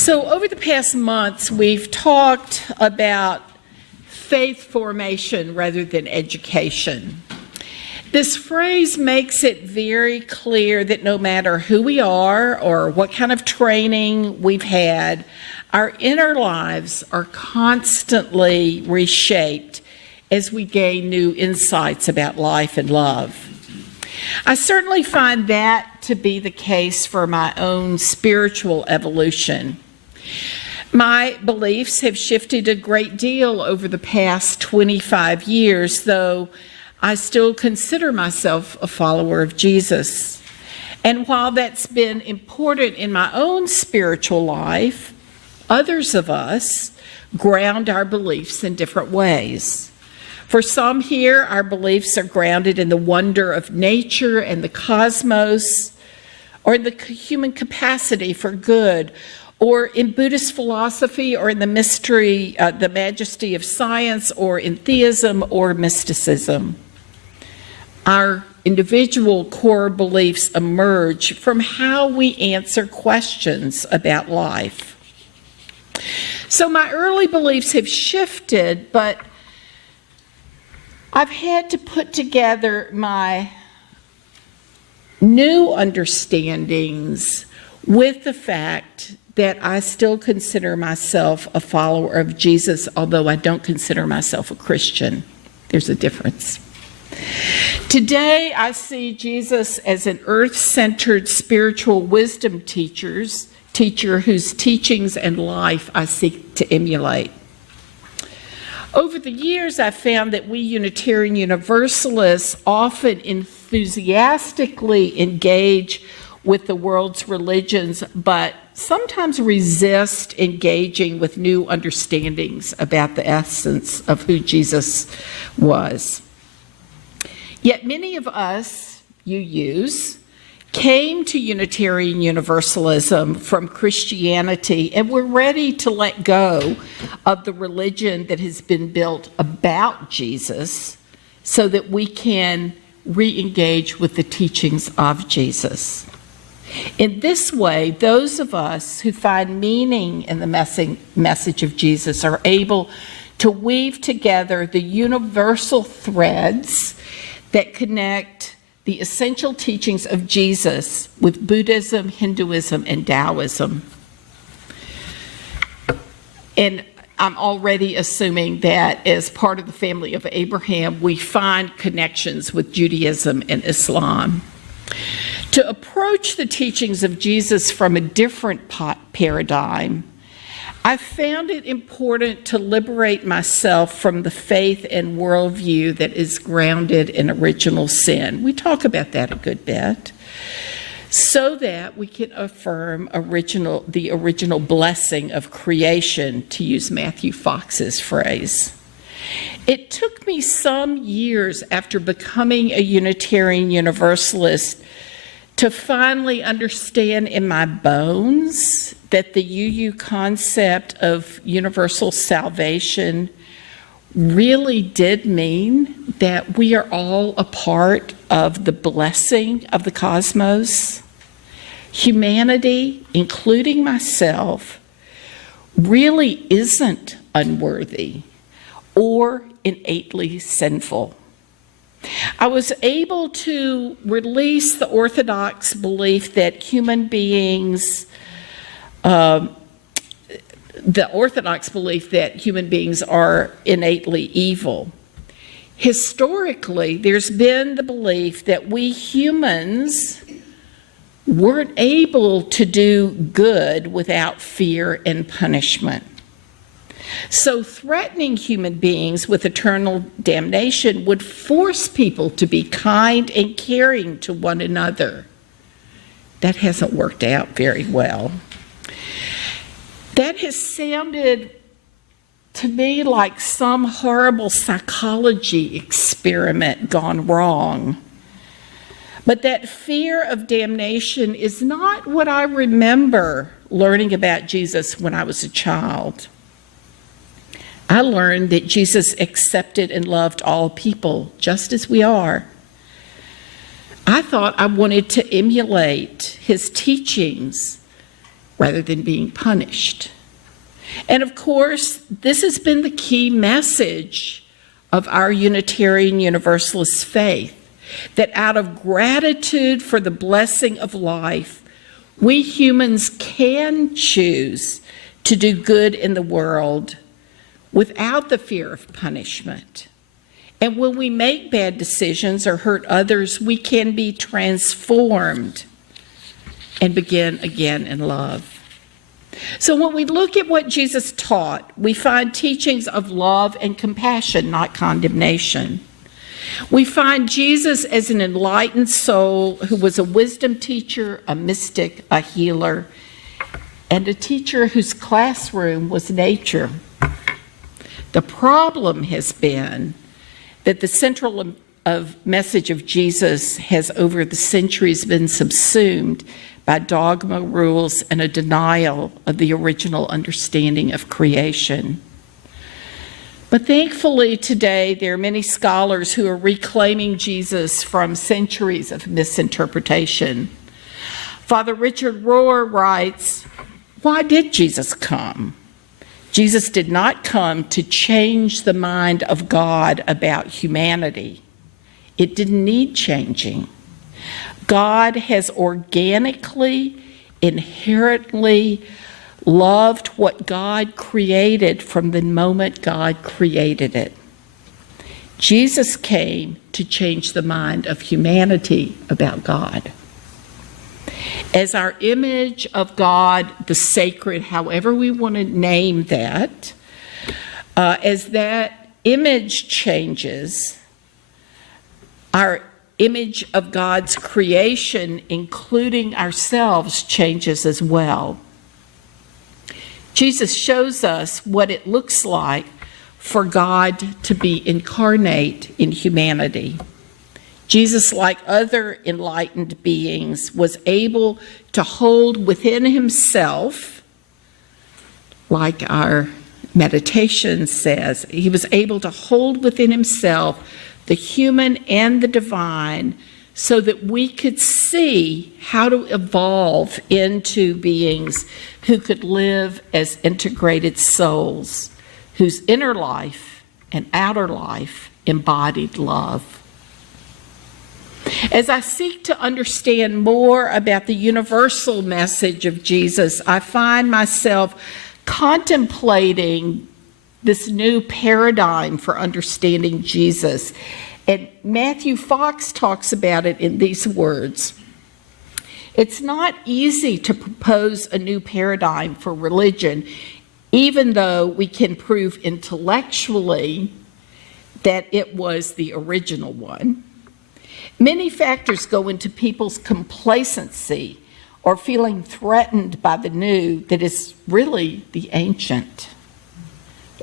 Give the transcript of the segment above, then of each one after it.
So over the past months, we've talked about faith formation rather than education. This phrase makes it very clear that no matter who we are or what kind of training we've had, our inner lives are constantly reshaped as we gain new insights about life and love. I certainly find that to be the case for my own spiritual evolution. My beliefs have shifted a great deal over the past 25 years, though I still consider myself a follower of Jesus. And while that's been important in my own spiritual life, others of us ground our beliefs in different ways. For some here, our beliefs are grounded in the wonder of nature and the cosmos, or in the human capacity for good, or in Buddhist philosophy, or in the mystery, the majesty of science, or in theism or mysticism. Our individual core beliefs emerge from how we answer questions about life. So my early beliefs have shifted, but I've had to put together my new understandings with the fact that I still consider myself a follower of Jesus, although I don't consider myself a Christian. There's a difference. Today, I see Jesus as an earth-centered spiritual wisdom teacher whose teachings and life I seek to emulate. Over the years, I've found that we Unitarian Universalists often enthusiastically engage with the world's religions, but sometimes resist engaging with new understandings about the essence of who Jesus was. Yet many of us, UUs, came to Unitarian Universalism from Christianity, and we're ready to let go of the religion that has been built about Jesus so that we can re-engage with the teachings of Jesus. In this way, those of us who find meaning in the message of Jesus are able to weave together the universal threads that connect the essential teachings of Jesus with Buddhism, Hinduism, and Taoism. And I'm already assuming that as part of the family of Abraham, we find connections with Judaism and Islam. To approach the teachings of Jesus from a different paradigm, I found it important to liberate myself from the faith and worldview that is grounded in original sin. We talk about that a good bit, so that we can affirm the original blessing of creation, to use Matthew Fox's phrase. It took me some years after becoming a Unitarian Universalist to finally understand in my bones that the UU concept of universal salvation really did mean that we are all a part of the blessing of the cosmos. Humanity, including myself, really isn't unworthy or innately sinful. I was able to release the orthodox belief that human beings are innately evil. Historically, there's been the belief that we humans weren't able to do good without fear and punishment. So threatening human beings with eternal damnation would force people to be kind and caring to one another. That hasn't worked out very well. That has sounded to me like some horrible psychology experiment gone wrong. But that fear of damnation is not what I remember learning about Jesus when I was a child. I learned that Jesus accepted and loved all people just as we are. I thought I wanted to emulate his teachings rather than being punished. And of course, this has been the key message of our Unitarian Universalist faith, that out of gratitude for the blessing of life, we humans can choose to do good in the world without the fear of punishment. And when we make bad decisions or hurt others, we can be transformed and begin again in love. So when we look at what Jesus taught, we find teachings of love and compassion, not condemnation. We find Jesus as an enlightened soul who was a wisdom teacher, a mystic, a healer, and a teacher whose classroom was nature. The problem has been that the central message of Jesus has over the centuries been subsumed by dogma, rules, and a denial of the original understanding of creation. But thankfully today there are many scholars who are reclaiming Jesus from centuries of misinterpretation. Father Richard Rohr writes, "Why did Jesus come? Jesus did not come to change the mind of God about humanity. It didn't need changing. God has organically, inherently loved what God created from the moment God created it. Jesus came to change the mind of humanity about God. As our image of God, the sacred, however we want to name that, as that image changes, our image of God's creation, including ourselves, changes as well. Jesus shows us what it looks like for God to be incarnate in humanity. Jesus, like other enlightened beings, was able to hold within himself, like our meditation says, he was able to hold within himself the human and the divine so that we could see how to evolve into beings who could live as integrated souls, whose inner life and outer life embodied love. As I seek to understand more about the universal message of Jesus, I find myself contemplating this new paradigm for understanding Jesus. And Matthew Fox talks about it in these words. It's not easy to propose a new paradigm for religion, even though we can prove intellectually that it was the original one. Many factors go into people's complacency or feeling threatened by the new that is really the ancient,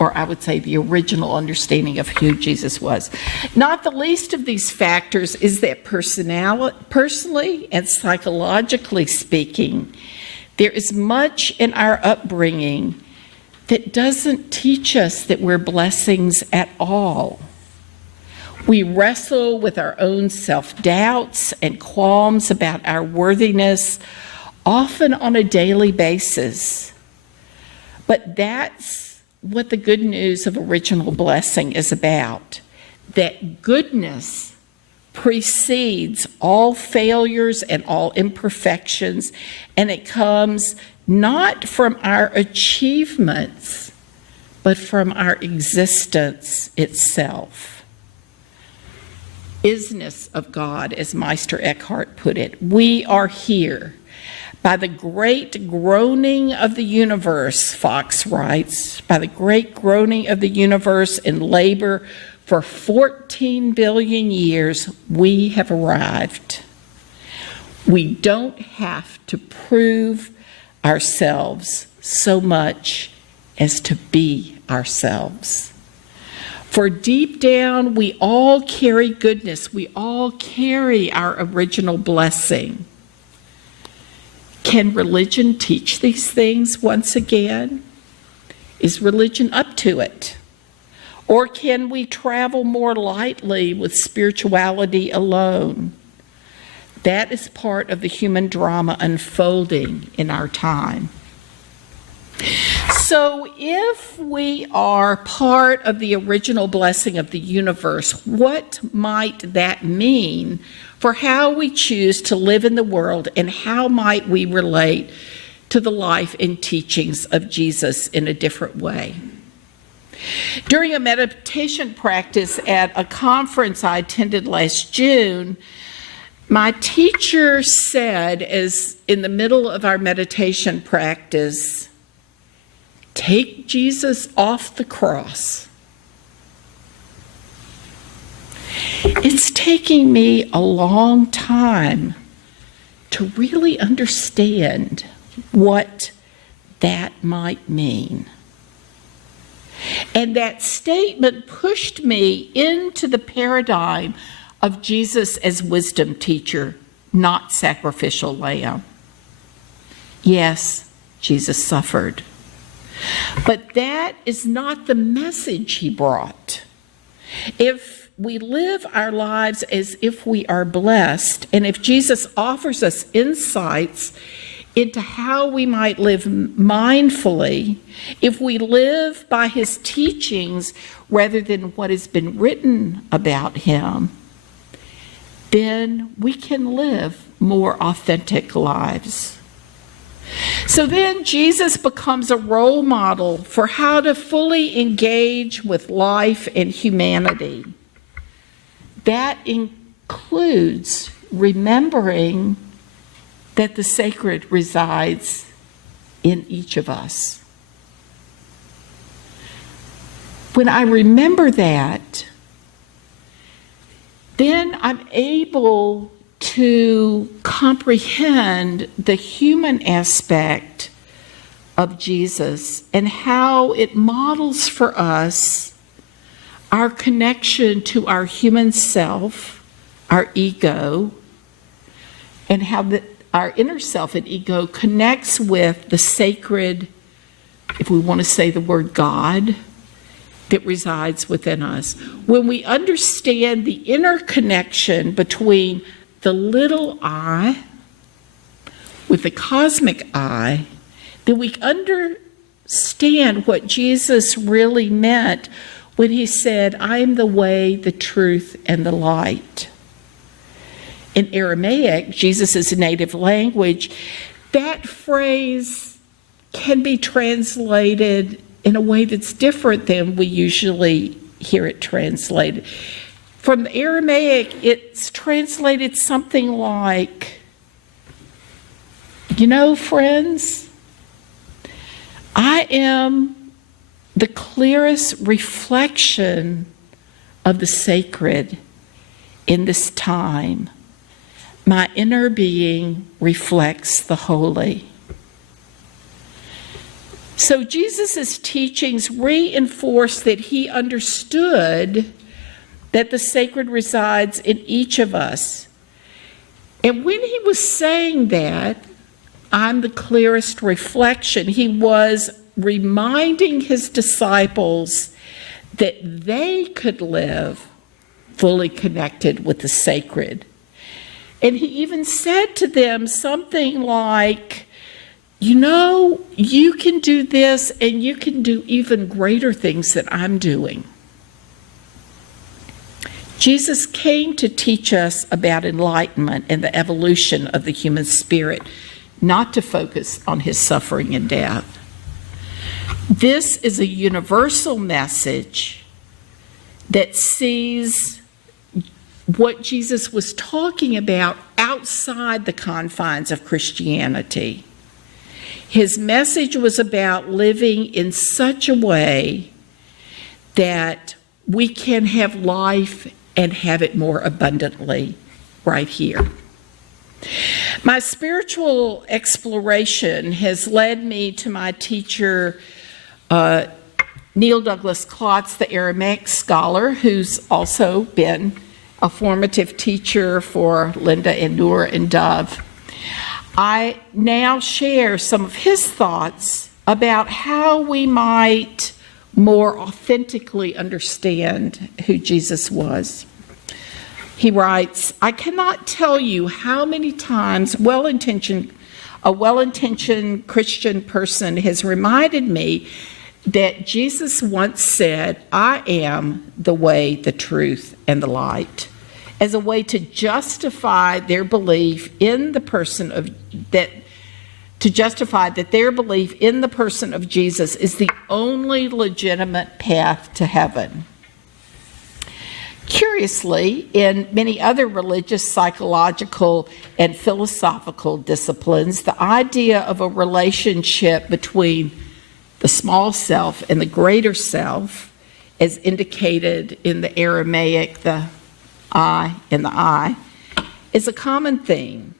or I would say the original understanding of who Jesus was. Not the least of these factors is that personally and psychologically speaking, there is much in our upbringing that doesn't teach us that we're blessings at all. We wrestle with our own self-doubts and qualms about our worthiness, often on a daily basis. But that's what the good news of original blessing is about, that goodness precedes all failures and all imperfections, and it comes not from our achievements, but from our existence itself. Isness of God, as Meister Eckhart put it. We are here by the great groaning of the universe, Fox writes, by the great groaning of the universe in labor for 14 billion years, we have arrived. We don't have to prove ourselves so much as to be ourselves. For deep down, we all carry goodness. We all carry our original blessing. Can religion teach these things once again? Is religion up to it? Or can we travel more lightly with spirituality alone? That is part of the human drama unfolding in our time. So if we are part of the original blessing of the universe, what might that mean for how we choose to live in the world, and how might we relate to the life and teachings of Jesus in a different way? During a meditation practice at a conference I attended last June, my teacher said, as in the middle of our meditation practice, "Take Jesus off the cross." It's taking me a long time to really understand what that might mean. And that statement pushed me into the paradigm of Jesus as wisdom teacher, not sacrificial lamb. Yes, Jesus suffered. But that is not the message he brought. If we live our lives as if we are blessed, and if Jesus offers us insights into how we might live mindfully, if we live by his teachings rather than what has been written about him, then we can live more authentic lives. So then Jesus becomes a role model for how to fully engage with life and humanity. That includes remembering that the sacred resides in each of us. When I remember that, then I'm able to comprehend the human aspect of Jesus and how it models for us our connection to our human self, our ego, and how our inner self and ego connects with the sacred, if we want to say the word God, that resides within us. When we understand the interconnection between the little I with the cosmic I, then we understand what Jesus really meant when he said, "I am the way, the truth, and the light." In Aramaic, Jesus' native language, that phrase can be translated in a way that's different than we usually hear it translated. From the Aramaic, it's translated something like, "You know, friends, I am the clearest reflection of the sacred in this time. My inner being reflects the holy." So Jesus' teachings reinforce that he understood that the sacred resides in each of us. And when he was saying that, "I'm the clearest reflection," he was reminding his disciples that they could live fully connected with the sacred. And he even said to them something like, "You know, you can do this and you can do even greater things that I'm doing." Jesus came to teach us about enlightenment and the evolution of the human spirit, not to focus on his suffering and death. This is a universal message that sees what Jesus was talking about outside the confines of Christianity. His message was about living in such a way that we can have life and have it more abundantly right here. My spiritual exploration has led me to my teacher, Neil Douglas Klotz, the Aramaic scholar, who's also been a formative teacher for Linda and Noor and Dove. I now share some of his thoughts about how we might more authentically understand who Jesus was. He writes, "I cannot tell you how many times well-intentioned a well-intentioned Christian person has reminded me that Jesus once said, "I am the way, the truth, and the light," as a way to justify their belief in the person of that. To justify that their belief in the person of Jesus is the only legitimate path to heaven. Curiously, in many other religious, psychological, and philosophical disciplines, the idea of a relationship between the small self and the greater self, as indicated in the Aramaic, the I and the I, is a common theme.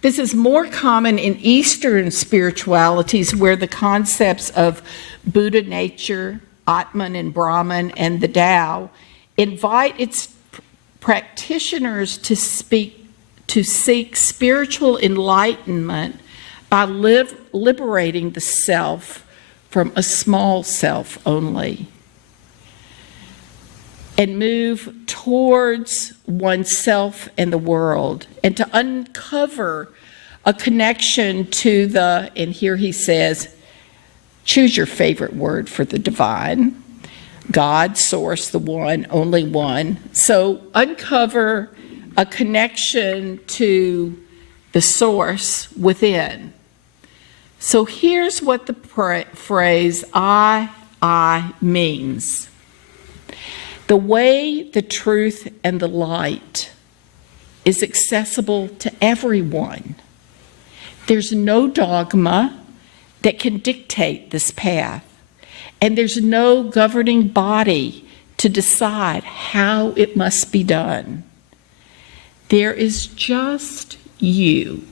This is more common in Eastern spiritualities, where the concepts of Buddha nature, Atman and Brahman, and the Tao invite its practitioners to seek spiritual enlightenment by liberating the self from a small self only, and move towards oneself and the world, and to uncover a connection to the, and here he says, choose your favorite word for the divine, God, source, the one, only one. So uncover a connection to the source within. So here's what the phrase I means. The way, the truth, and the light is accessible to everyone. There's no dogma that can dictate this path, and there's no governing body to decide how it must be done. There is just you,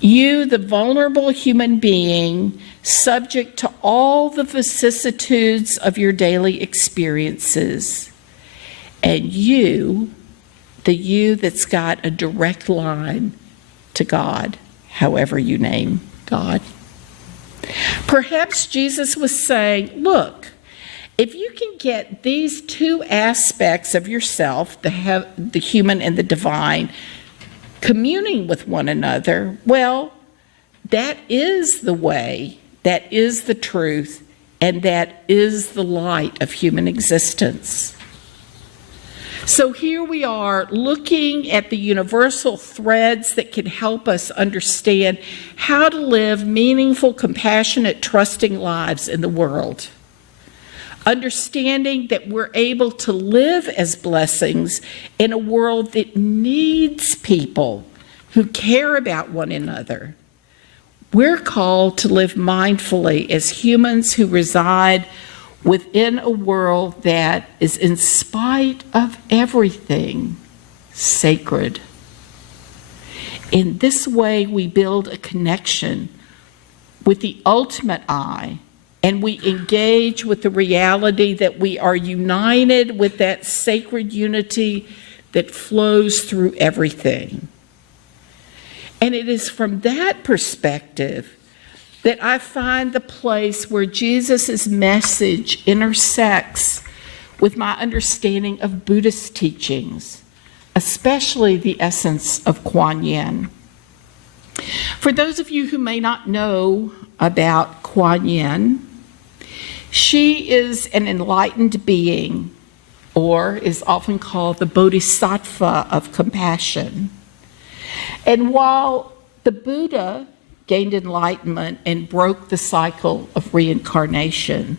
the vulnerable human being, subject to all the vicissitudes of your daily experiences, and you, the you that's got a direct line to God, however you name God. Perhaps Jesus was saying, look, if you can get these two aspects of yourself, the human and the divine, communing with one another, well, that is the way, that is the truth, and that is the light of human existence. So here we are looking at the universal threads that can help us understand how to live meaningful, compassionate, trusting lives in the world. Understanding that we're able to live as blessings in a world that needs people who care about one another. We're called to live mindfully as humans who reside within a world that is, in spite of everything, sacred. In this way, we build a connection with the ultimate I, and we engage with the reality that we are united with that sacred unity that flows through everything. And it is from that perspective that I find the place where Jesus' message intersects with my understanding of Buddhist teachings, especially the essence of Kuan Yin. For those of you who may not know about Kuan Yin, she is an enlightened being, or is often called the Bodhisattva of compassion. And while the Buddha gained enlightenment and broke the cycle of reincarnation,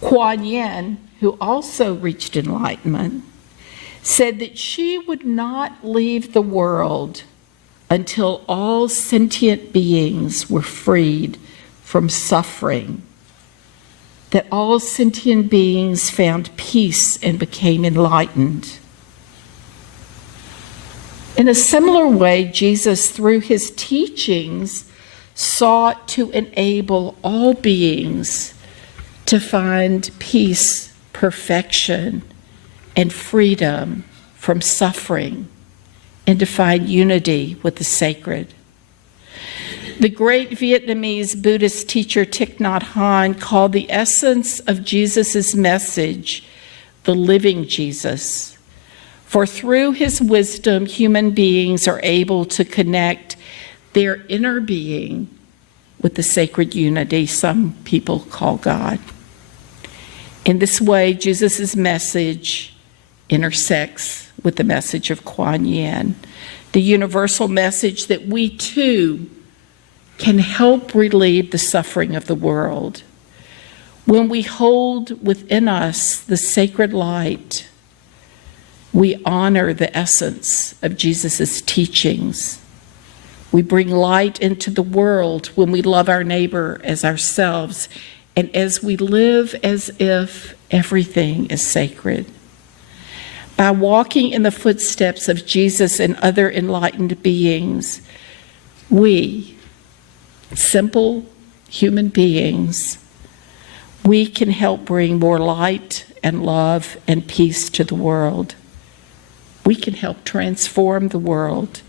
Kuan Yin, who also reached enlightenment, said that she would not leave the world until all sentient beings were freed from suffering, that all sentient beings found peace and became enlightened. In a similar way, Jesus, through his teachings, sought to enable all beings to find peace, perfection, and freedom from suffering, and to find unity with the sacred. The great Vietnamese Buddhist teacher Thich Nhat Hanh called the essence of Jesus' message the living Jesus, For through his wisdom, human beings are able to connect their inner being with the sacred unity some people call God. In this way, Jesus' message intersects with the message of Kuan Yin, the universal message that we too can help relieve the suffering of the world. When we hold within us the sacred light, we honor the essence of Jesus' teachings. We bring light into the world when we love our neighbor as ourselves and as we live as if everything is sacred. By walking in the footsteps of Jesus and other enlightened beings, we, simple human beings, we can help bring more light and love and peace to the world. We can help transform the world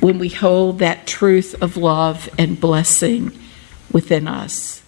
when we hold that truth of love and blessing within us.